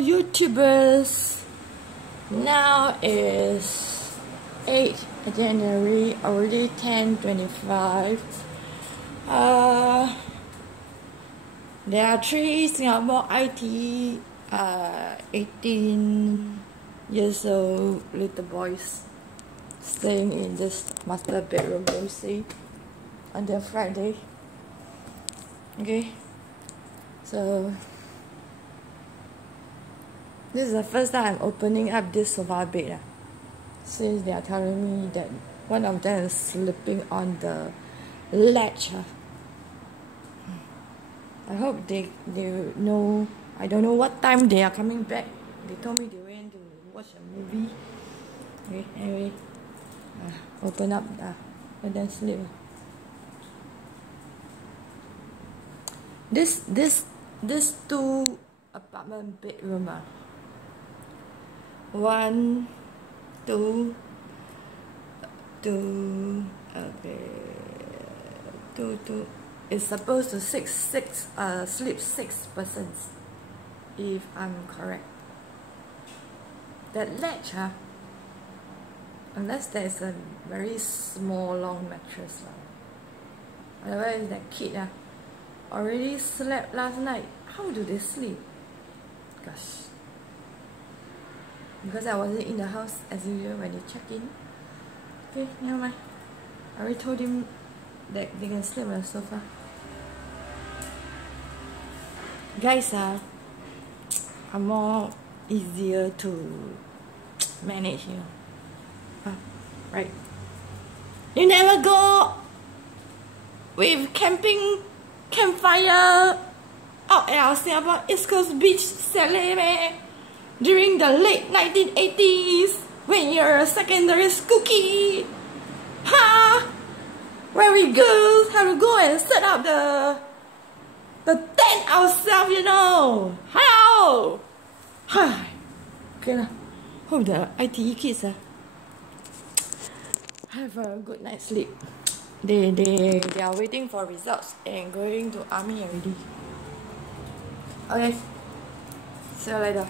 YouTubers, now is 8th January, already 10:25. There are 3 Singapore I.T.E 18 years old little boys staying in this master bedroom, you see, until Friday. Okay, so this is the first time I'm opening up this sofa bed, since they are telling me that one of them is sleeping on the ledge. I hope they know. I don't know what time they are coming back. They told me they went to watch a movie. Okay, anyway, open up, let them sleep. This 2 apartment bedroom, 1, 2, okay, 2. It's supposed to sleep 6 persons, if I'm correct. That ledge, unless there's a very small long mattress, otherwise that kid already slept last night. How do they sleep? Gosh. Because I wasn't in the house as usual when they check in. Okay, never mind. I already told him that they can sleep on the sofa. Guys are more easier to manage, right? You never go with campfire out at our Singapore East Coast Beach chalet, man, during the late 1980s when you're a secondary school kid, where we girls have to go and set up the tent ourselves, Hello. Okay lah. Hope the I.T.E kids have a good night's sleep. They are waiting for results and going to army already. Okay, see you later.